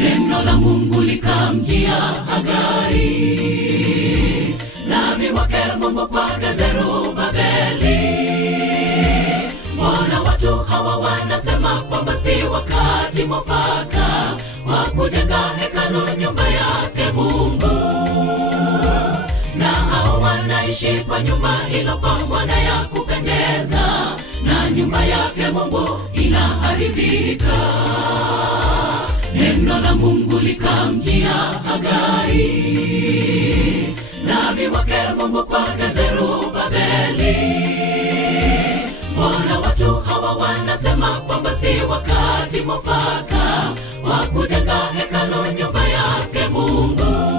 Neno la Mungu likamjia Hagai, nabii wake Mungu kwake Zerubabeli. Mbona watu hawa wanasema kwamba si wakati mwafaka wa kujenga hekalu, nyumba yake Mungu? Na hao wanaishi kwa nyumba iliyopambwa na ya kupendeza, na nyumba yake Mungu inaharibika. Neno la Mungu likamjia Hagai, nabii wake Mungu kwake Zerubabeli. Mbona watu hawa wanasema kwamba si wakati mwafaka wa kujenga hekalu, nyumba yake Mungu?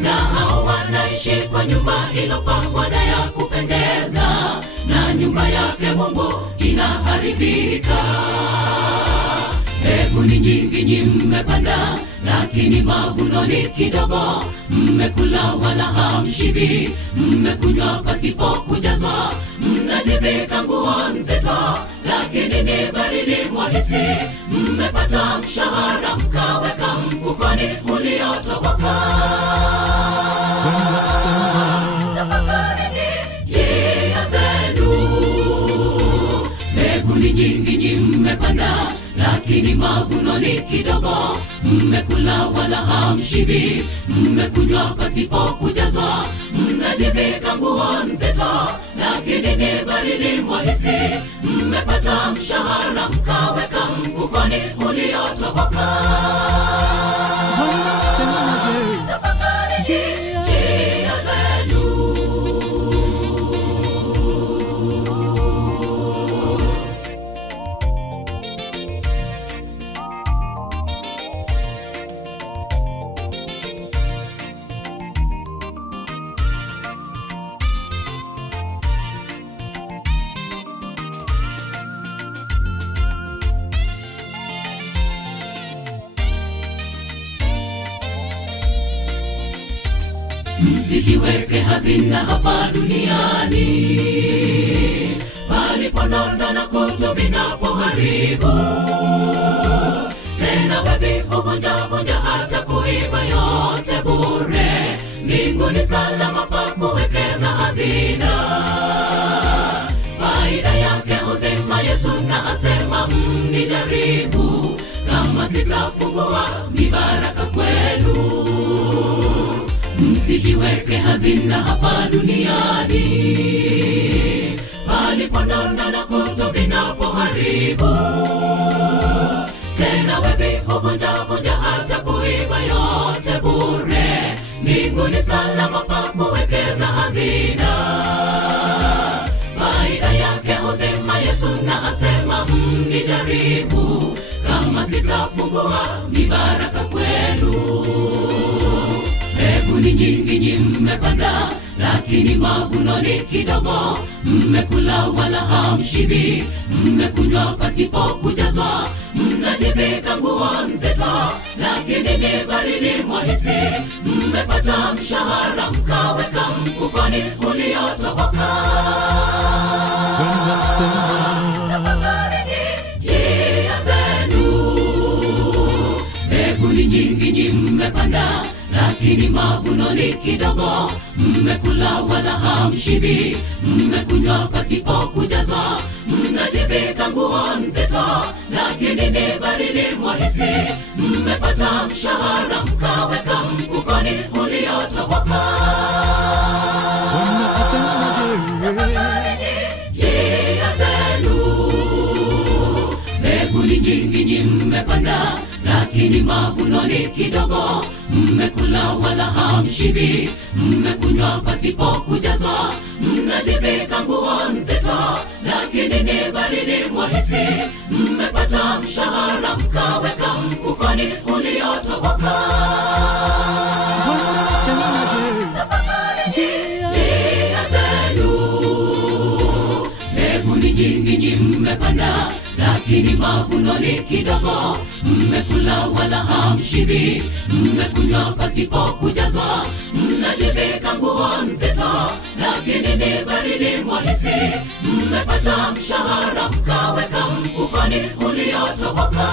Na hao wanaishi kwa nyumba iliyopambwa na ya kupendeza, na nyumba yake Mungu inaharibika. Mbegu ni nyingi mmepanda, lakini mavuno ni kidogo. Mmekula wala hamshibi, mmekunywa pasipo kujazwa. Mnajivika nguo nzito, lakini ni baridi mwahisi. Mmepata mshahara mkaweka mfukoni uliotoboka. Tafakarini njia zenu. Mbegu ni nyingi mmepanda, lakini mavuno ni kidogo. Mmekula wala hamshibi, mmekunywa pasipo kujazwa. Mnajivika nguo nzito, lakini ni baridi mwahisi. Mmepata mshahara mkaweka mfukoni uliotoboka. Tafakari njia zenu. Msijiweke hazina hapa duniani, palipo nondo na kutu vinapoharibu. Tena wevi huvunja hata kuiba yote bure. Mbinguni salama pa kuwekeza hazina, faida yake uzima. Yesu na asema mnijaribu, kama sitafungua mibaraka kwenu. Msijiweke hazina hapa duniani, palipo nondo na kutu vinapoharibu. Tena wevi huvunja hata kuiba yote bure. Mbinguni salama pa kuwekeza hazina, faida yake uzima. Yesu na asema mnijaribu, kama sitafungua mibaraka kwenu. Mbegu ni nyingi mmepanda, lakini mavuno ni kidogo. Mmekula wala hamshibi, mmekunywa pasipo kujazwa. Mnajivika nguo nzito, lakini ni baridi mwahisi. Mmepata mshahara mkaweka mfukoni uliotoboka. Tafakarini njia zenu. Mbegu ni nyingi mmepanda, lakini mavuno ni kidogo. Mmekula wala hamshibi, mmekunywa pasipo kujazwa. Mnajivika nguo nzito, lakini ni baridi mwahisi. Mmepata mshahara mkaweka mfukoni uliotoboka. Tafakarini njia zenu. Mbegu ni nyingi mmepanda, lakini mavuno ni kidogo. Mmekula wala hamshibi, mmekunywa pasipo kujazwa. Mnajivika nguo nzito, lakini ni baridi mwahisi. Mmepata mshahara mkaweka mfukoni uliotoboka. Tafakari njia zenu. Mbegu ni nyingi mmepanda, sana, lakini mavuno ni kidogo. Mmekula wala hamshibi, mmekunywa pasipo kujazwa, mnajivika nguo nzito, lakini ni baridi mwahisi. Mmepata mshahara mkaweka mfukoni uliotoboka.